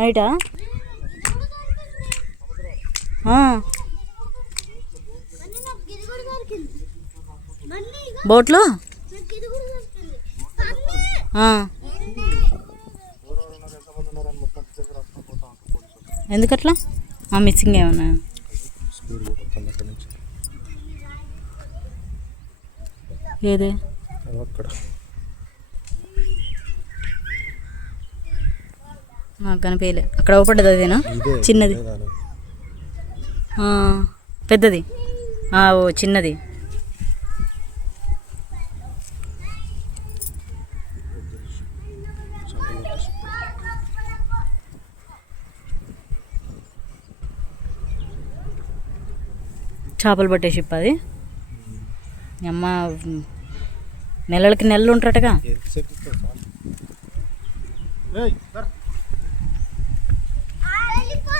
నైటా? బోట్లో ఎందుకట్లా? మిస్సింగ్ ఏమన్నా? ఏది నాకు కనిపించలే. అక్కడ ఒకపడ్డది, అదేనా చిన్నది? పెద్దది ఓ చిన్నది. చేపలు పట్టే షిప్ అది. అమ్మ నెలలకి నెలలు ఉంటారటగా.